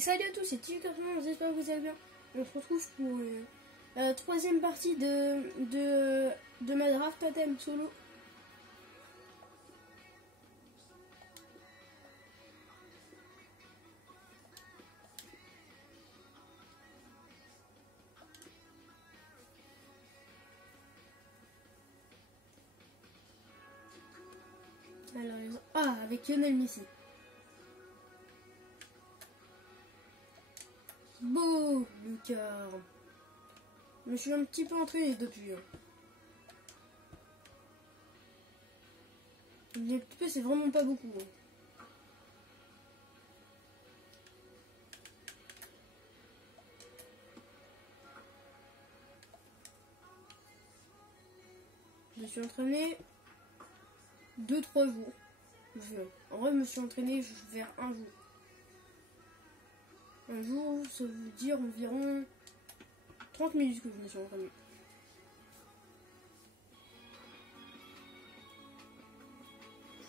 Et salut à tous, c'est TJ80, j'espère que vous allez bien. On se retrouve pour la troisième partie de ma draft totem solo. Alors, avec Lionel Messi. Beau, Lucas. Je me suis un petit peu entraîné depuis. Un petit peu, c'est vraiment pas beaucoup. Je me suis entraîné 2-3 jours. En vrai, je me suis entraîné vers un jour. Un jour, ça veut dire environ 30 minutes que je me suis entraîné.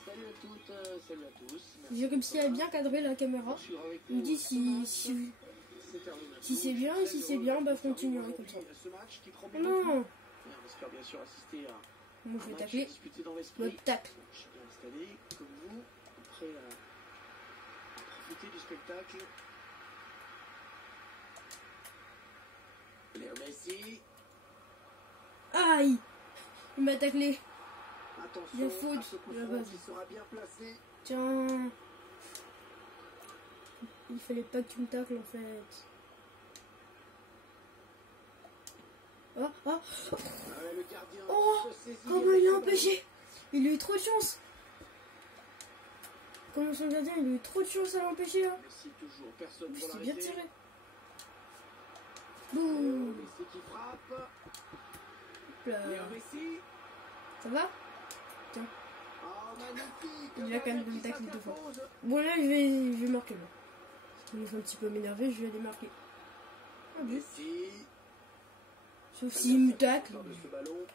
Salut à toutes, salut à tous. J'ai réussi à bien cadrer la caméra. Il me dit si c'est bien, et si c'est bien, bah continuerai comme ça. Non. On espère bien sûr assister à Moi je vais tacler. Mode tacle. Je suis bien installé, comme vous, prêt à profiter du spectacle. Léo Messi. Aïe! Il m'a taclé. Attention, il y a faute. à ce coup franc qui sera bien placé. Tiens. Il fallait pas que tu me tacles en fait. Oh, oh. Le gardien Oh, se saisit comment il a empêché? Il a eu trop de chance. Comment son gardien, il a eu trop de chance à l'empêcher là. Messi toujours, personne pour C'était bien l'arrêter. tiré. Boum. Messi qui frappe. Là. Léo Messi. Ça va? Tiens. Oh, magnifique. Il a quand même le tacle Qui deux fois. s'impose. Bon là je vais marquer là. Parce qu'il me fait un petit peu m'énerver, je vais aller marquer. Ah bon. Messi. Sauf s'il me tacle. De ce ballon.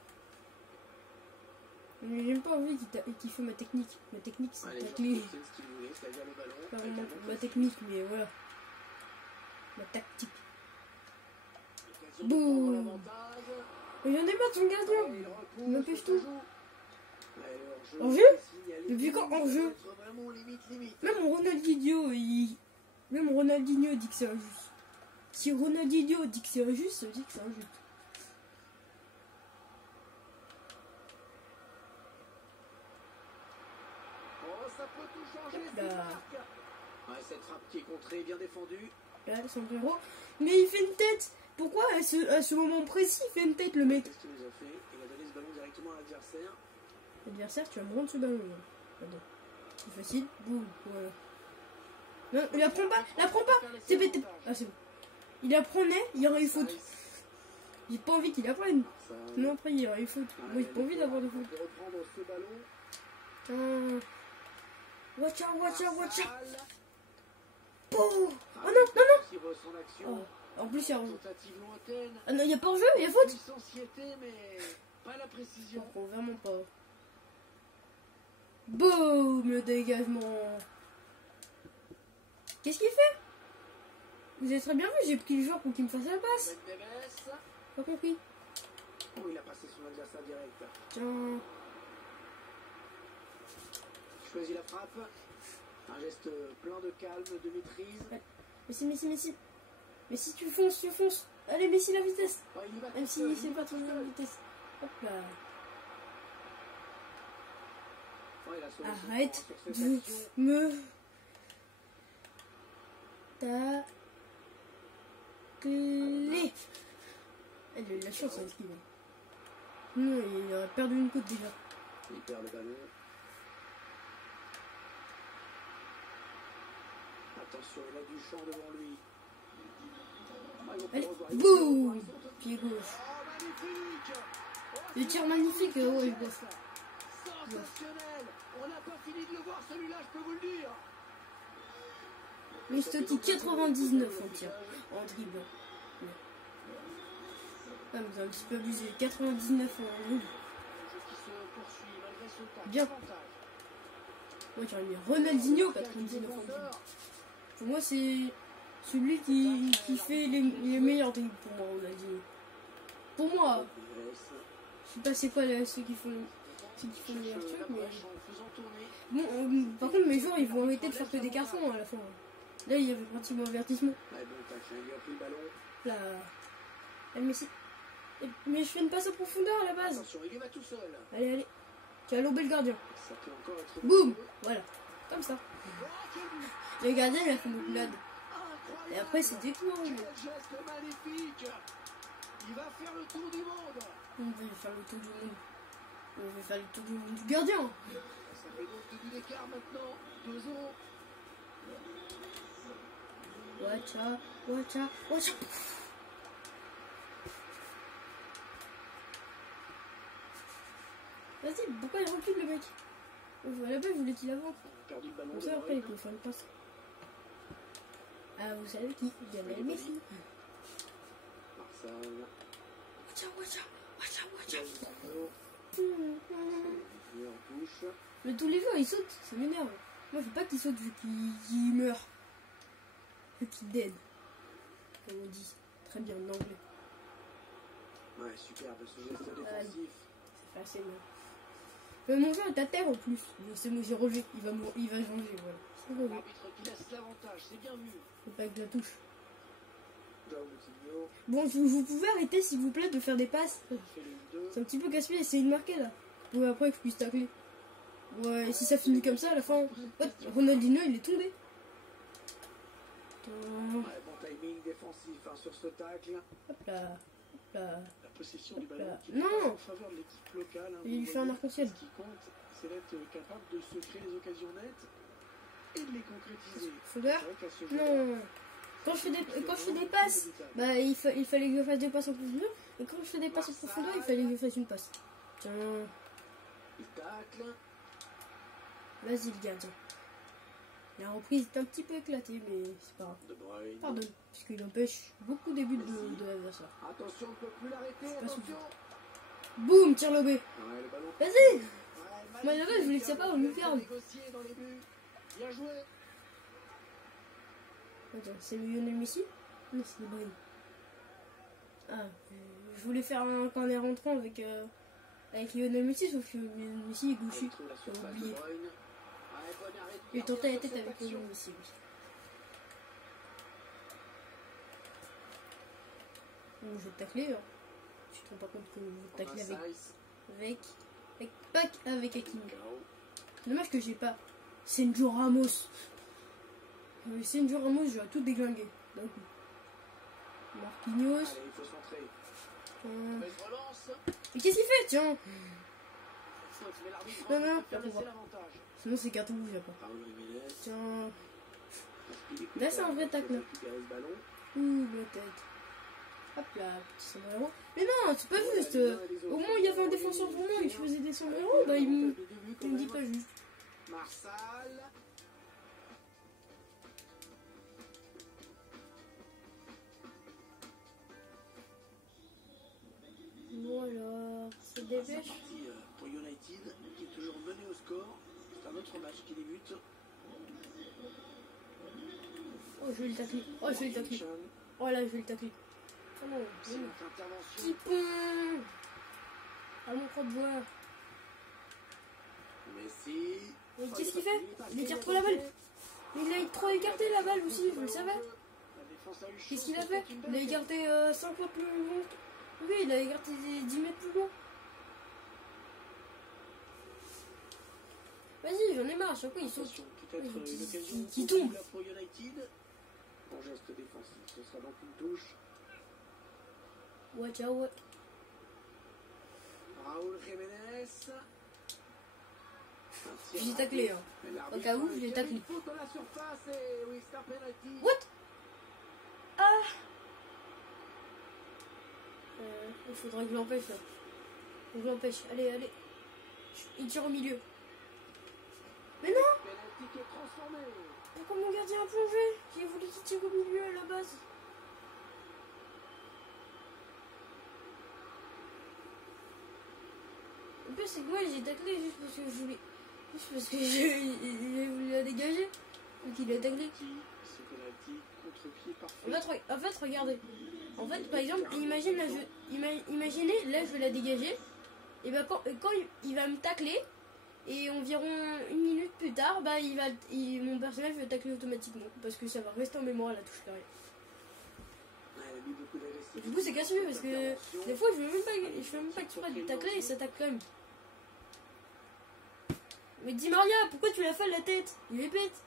Mais j'aime pas envie qu'il fait ma technique. Ma technique c'est Allez, tacler. c'est ce qu'il voulait, c'est-à-dire le ballon. Pas vraiment ma technique, mais voilà. Ma tactique. Boum. Mais j'en ai marre de son gardien. Il m'empêche tout. En jeu? Depuis quand en jeu? Même Ronaldinho dit que c'est injuste. Si Ronaldinho dit que c'est injuste, ça veut dire que c'est injuste. Là. Ouais, cette frappe qui est contrée, bien défendue. Là, son héros. Mais il fait une tête. Pourquoi à ce moment précis il fait une tête le mec? Qu'est-ce qu'il nous a fait? Il a donné ce ballon directement à l'adversaire. L'adversaire, tu vas me rendre ce ballon. Attends. C'est facile. Boum. Voilà. Non, il la prend pas. La prend pas. C'est bête. Ah, c'est bon. Il la prenait, il y aurait eu faute. J'ai pas envie qu'il la prenne. Non, après il y aurait eu faute. Moi j'ai pas envie d'avoir de faute. Reprendre ce ballon. Watch out, watch out, watch out. Oh, oh non, non, non. Qui voit son action. Oh. En plus il y a un jeu. Tentative lointaine. Ah non, il y a pas en jeu, il y a faute. Licenciété, mais pas la précision. Je comprends vraiment pas. Boum, le dégagement. Qu'est-ce qu'il fait? Vous avez très bien vu, j'ai pris le joueur pour qu'il me fasse la passe. Pas compris. Oh, il a passé son adversaire direct. Tiens. Choisit la frappe. Un geste plein de calme, de maîtrise. Messi. Mais si tu fonces, tu fonces. Allez, Messi, la vitesse. Oh, il y va Même tout seul, si c'est il pas va trop tout la seul. vitesse. Hop là. Oh, il a sauvé son Arrête temps sur cette de action. me tacler. Elle a eu la chance avec lui. Non, il aurait perdu une côte déjà. Il perd le ballon. Attention, il a du champ devant lui. Allez, boum. Pied gauche. Oh, magnifique. Le tir magnifique, ouais, je vois. Sensationnel. On n'a pas fini de le voir celui-là, je peux vous le dire. Mais je te dis 99 en tir, en dribble. Ah, mais c'est un petit peu abusé. 99 en dribble. Bien. Moi, j'aurais mis Ronaldinho 99 en dribble. Pour moi, c'est Celui qui fait les meilleurs trucs pour moi, on a dit. Pour moi. Je sais pas c'est quoi ceux qui font les meilleurs trucs, mais... Bon, par contre, mes joueurs, ils vont arrêter de faire que des cartons à la fin. Là, il y avait pratiquement avertissement. Là... Mais je fais une passe en profondeur à la base. Allez, allez. Tu as lobé le gardien. Boum. Voilà. Comme ça. Le gardien, il a fait une boulade. Et après, c'était tout. Il va faire le tour du monde. On va faire le tour du monde. On va faire le tour du monde du gardien. Ça fait donc 2 buts d'écart maintenant. 2-0. Watcha, watcha, watcha. Vas-y, pourquoi il recule le mec? À la base, je voulais qu'il avance. Perdu le ballon. Comme ça, après, il peut faire une passe. Ah, vous savez qui? Lionel Messi. Marcel. Watcha, watcha, watcha, watcha. En touche. Mais tous les joueurs, ils sautent, ça m'énerve. Moi, je veux pas qu'ils sautent vu qu'ils meurent. Vu qu'ils dead. Comme on dit. Très bien en anglais. Ouais, superbe ce geste défensif. C'est facile. Mon joueur est à terre en plus. C'est moi, j'ai relevé. Il va changer, voilà. C'est relevé. L'arbitre qui laisse l'avantage, c'est bien vu. Faut pas que je la touche. Bon, vous pouvez arrêter s'il vous plaît de faire des passes. C'est un petit peu casse-pied, essayez de marquer là. Pour après que je puisse tacler. Ouais, et si ça finit comme ça à la fin. Ouais, Ronaldinho il est tombé. Ouais, bon timing défensif hein, sur ce tacle. Hop là. Hop là. La possession du ballon qui non est en faveur de l'équipe locale. Hein, il lui fait un arc-en-ciel. Ce qui compte, c'est d'être capable de se créer les occasions nettes et de les concrétiser. Faudeur. Non. Quand je fais des passes, bah il fallait que je fasse des passes en profondeur. Et quand je fais des passes en profondeur, il fallait que je fasse une passe. Tiens. Il tacle. Vas-y le gardien. La reprise est un petit peu éclatée, mais c'est pas grave. Pardon, puisqu'il empêche beaucoup des buts de l'adversaire. Attention, on ne peut plus l'arrêter. Attention. Boum, tire lobé. Vas-y. Moi là-bas, je voulais que ça parte en lucarne. Bien joué. Attends, c'est Lionel Messi? Non, c'est De Bruyne. Ah, je voulais faire un corner rentrant avec Lionel Messi, sauf que Lionel Messi est gaucher. J'ai oublié. Il tentait la tête avec Lionel Messi. Bon, je vais te tacler. Hein. Tu te rends pas compte que je vais te tacler avec Hakimi. Dommage que j'ai pas Sergio Ramos. Sergio Ramos, je vais tout déglinguer d'un coup. Marquinhos. Allez, il faut centrer. Mais qu'est-ce qu'il fait, tiens? Non, sinon c'est carton rouge après. Tiens. Là c'est un vrai tacle. Ouh, la tête. Hop là, petit sombrero. Mais non, c'est pas juste. Au moins il y avait un défenseur pour moi et je faisais des sombreros, bah il me dit pas juste. Marcel. Bon alors, c'est dépêche. C'est parti pour United qui est toujours mené au score. C'est un autre match qui débute. Oh, je vais le tacler. Oh, je vais le tacler. Oh là, je vais le tacler. Oh non, petit pont. À mon propre joueur. Messi. Mais qu'est-ce qu'il fait? Il écarte trop la balle. Il a trop écarté la balle aussi, je le savais. Qu'est-ce qu'il a fait? Il a écarté 5 fois plus loin. Oui, il a écarté 10 mètres plus loin. Vas-y, j'en ai marre, chaque fois il saute. Qui tombe. Bon geste défensif, ce sera donc une touche. Ouais, ciao, ouais. Raúl Jiménez. J'ai taclé, hein. Au cas où, je l'ai taclé. What? Ah! Il faudra que je l'empêche là. Faut que je l'empêche. Allez, allez. Il tire au milieu. Mais non! Pourquoi mon gardien a plongé? J'ai voulu qu'il tire au milieu à la base. Le pire c'est que moi j'ai taclé juste parce que je voulais. Juste parce que j'ai voulu la dégager. Donc il a taclé. Ce penalty contre-pied parfait. En fait, regardez. En fait, par exemple, imaginez, là, je vais la dégager. Et ben quand il va me tacler, et environ 1 minute plus tard, bah, mon personnage va tacler automatiquement. Parce que ça va rester en mémoire à la touche carré. Du coup, c'est casse-pied parce que des fois, je fais même pas exprès de tacler et ça tacle quand même. Mais dis Maria, pourquoi tu l'as fait à la tête? Il est bête.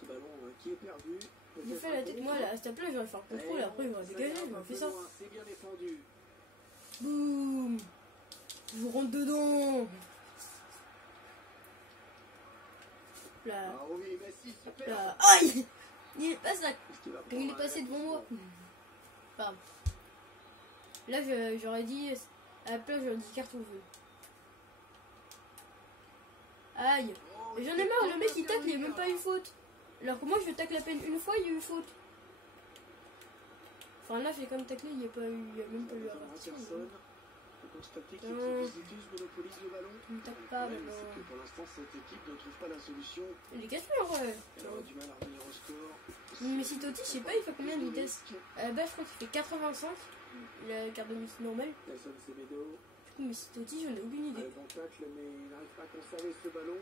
Ce ballon qui est perdu. Il fait la tête, moi là, à cette place j'aurais fait un contrôle et après j'aurais dégagé, j'aurais fait ça. C'est bien défendu. Boum. Je rentre dedans. Là. Ah oui, Messi, super. Là. Aïe. Il est passé, il est passé devant moi. Pardon. Là j'aurais dit, à la place j'aurais dit carton jaune. Aïe. J'en ai marre, le mec il tacle, il n'y a même pas une faute. Alors que moi je tacle à peine une fois, il y a eu faute. Enfin là j'ai quand même taclé, il n'y a même pas eu averti. Tu monopolise le ballon. Tu me tacles pas maintenant. Pour l'instant cette équipe ne trouve pas la solution. Il est cassé en vrai. Elle aura du mal à revenir au score. Mais si Totti, je sais pas, il fait combien de vitesse? À la base je crois qu'il fait 85. Il a la carte de Messi normale. Nelson Semedo. Du coup mais si Totti, j'en ai aucune idée. Bon tacle mais il n'arrive pas à conserver ce ballon.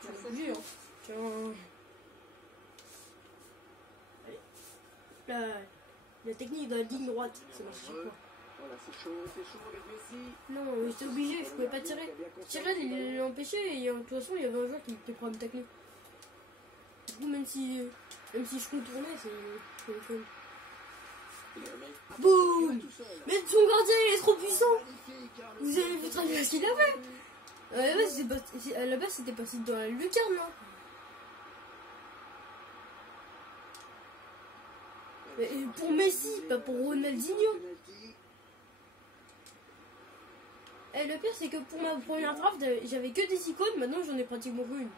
Tu vas bouger, hein. Tiens. Allez. La technique de la ligne droite, ça marche chaque fois. Voilà, c'est chaud avec Messi. Non, j'étais obligé, je pouvais pas tirer. Tirer, il l'a empêché et de toute façon, il y avait un joueur qui était prêt à me tacler. Du coup, même si je contournais, c'est le fun. Boum. Mais son gardien, il est trop puissant. Vous avez vu très bien ce qu'il a fait. À la base, c'était passé dans la lucarne, là. Mais pour Messi, pas pour Ronaldinho. Et le pire, c'est que pour ma première draft, j'avais que des icônes, maintenant j'en ai pratiquement qu'une.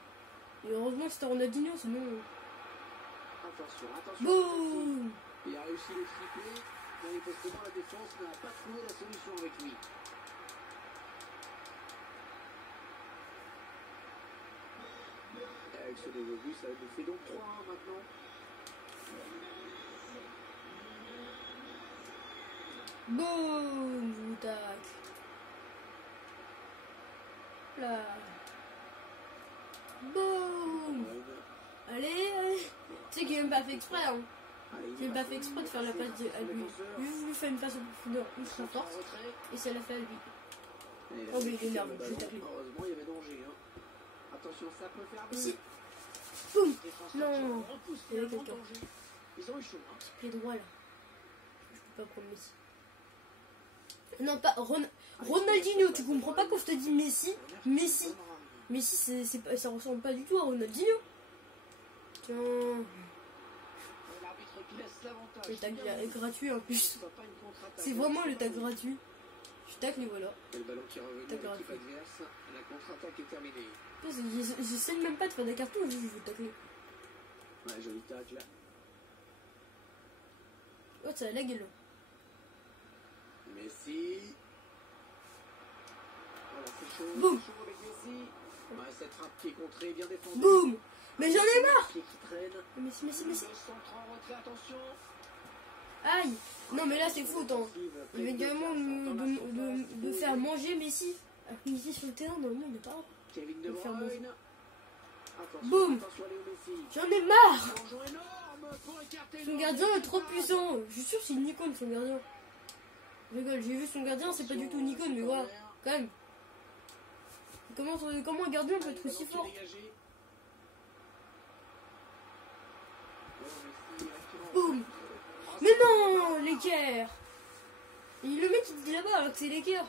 Et heureusement, c'était Ronaldinho, sinon. Attention. Boum. Il a réussi le triplé, manifestement la défense n'a pas trouvé la solution avec lui. Avec ce dévolu, ça nous fait donc 3-1 maintenant. Boum, je vous tac. Là. Boum. Allez. Tu sais qu'il n'a même pas fait exprès, hein. Il n'a pas fait exprès de faire la passe à lui. Juste lui fait une passe au profondeur ultra forte. Et ça l'a fait à lui. Oh mais il est énervé, je vais tacler. Heureusement, il y avait danger. Hein. Attention, ça peut faire Ici. Boum. Non. Il y avait quelqu'un. Ils ont eu chaud. Pied droit là. Je peux pas prendre Messi. Non, pas Ronaldinho. Tu comprends pas quand je te dis Messi? Messi, ça ressemble pas du tout à Ronaldinho. Tiens. Le tag est gratuit en plus. C'est vraiment le tag gratuit. Je tacle et voilà. Le ballon qui est revenu à l'équipe adverse. La contre-attaque est terminée. J'essaie même pas de faire des cartons, je veux tacler. Ouais, joli tacle là. Oh, ça a la gueule. Messi. Voilà, c'est chaud. Boum. C'est chaud avec Messi. Ouais, cette frappe qui est contrée, bien défendue. Boum. Mais j'en ai marre. Messi. Attention. Aïe. Non mais là c'est faute, hein. Il vient également de faire manger Messi. Alors que Messi sur le terrain, normalement il n'est pas Kevin De Bruyne. Boum. J'en ai marre. Son gardien est trop puissant. Je suis sûr que c'est une icône son gardien. Je rigole, j'ai vu son gardien, c'est pas du tout une icône, mais voilà, quand même. Comment un gardien peut être aussi fort? Boum. Mais non, l'équerre. Et le mec il dit là-bas alors que c'est l'équerre.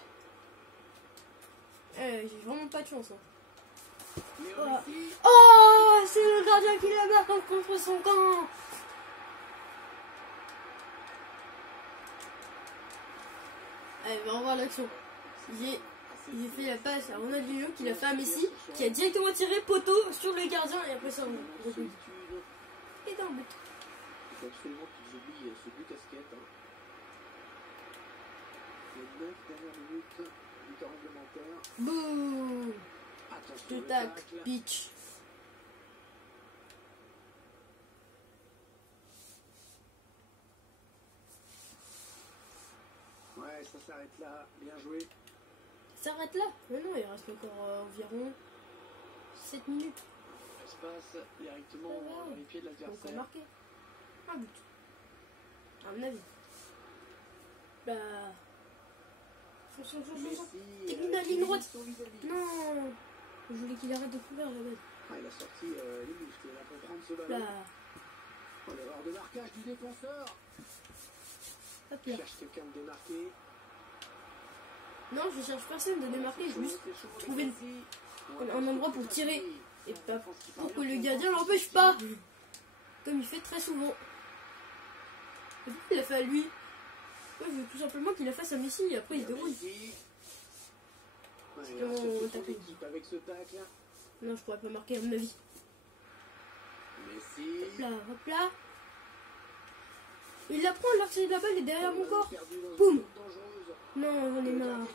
J'ai vraiment pas de chance. Hein. Voilà. Oh, c'est le gardien qui la marque contre son camp. Allez, on va revoir l'action. Il a fait la passe à Ronaldinho qui l'a fait à Messi, qui a directement tiré poteau sur le gardien et après ça on reconduit. Et dans le but. Il faut absolument qu'ils oublient ce but casquette. Hein. Les 9 dernières minutes du temps réglementaire. Boum. Attention, Je tacle, pitch. ça s'arrête là. Bien joué. Ça s'arrête là. Mais non, il reste encore environ 7 minutes. Ça se passe directement dans les pieds de Donc on l'adversaire. marqué. Un but. À mon avis. Bah. Fonçons. Technique de la ligne droite. Non. Je voulais qu'il arrête de courir la bête. Ah, il a sorti les muscles là pour prendre ce ballon. Là. Oh, l'erreur de marquage du défenseur. Hop Il là. cherche quelqu'un de démarqué. Non, je cherche personne de démarquer. Je veux juste trouver un endroit pour tirer. Et pas pour que le gardien l'empêche pas. Comme il fait très souvent. Et pourquoi il a fait à lui? Ouais, je veux tout simplement qu'il la fasse à Messi et après il se débrouille. Avec ce tacle. Non, je pourrais pas marquer à mon avis. Messi. Hop là. Il la prend, l'archer de la balle est derrière mon corps. Boum. Non, j'en ai marre.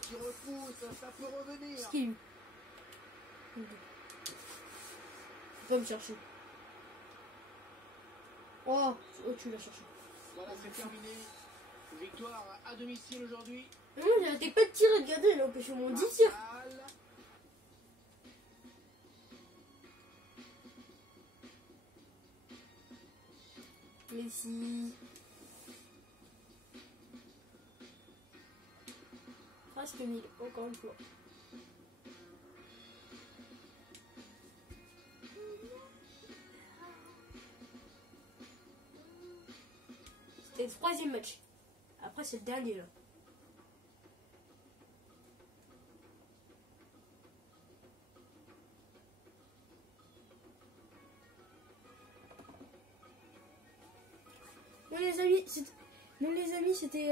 Ça peut revenir. Skill. Va me chercher. Oh, tu l'as cherché. Voilà, c'est terminé. Victoire à domicile aujourd'hui. Non, j'ai arrêté pas de tirer, regardez, il a empêché mon 10 tirs. Messi. Presque 1000, encore une fois. C'était le 3e match. Après, c'est le dernier là. Bon les amis, c'était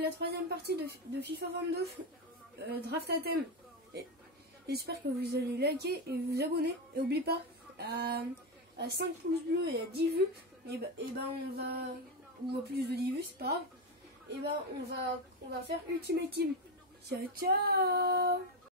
la 3e partie de FIFA 22 Draft à thème. J'espère que vous allez liker et vous abonner. Et n'oubliez pas, à 5 pouces bleus et à 10 vues, et ben on va, ou à plus de 10 vues, c'est pas grave, et ben on va faire Ultimate Team. Ciao ciao.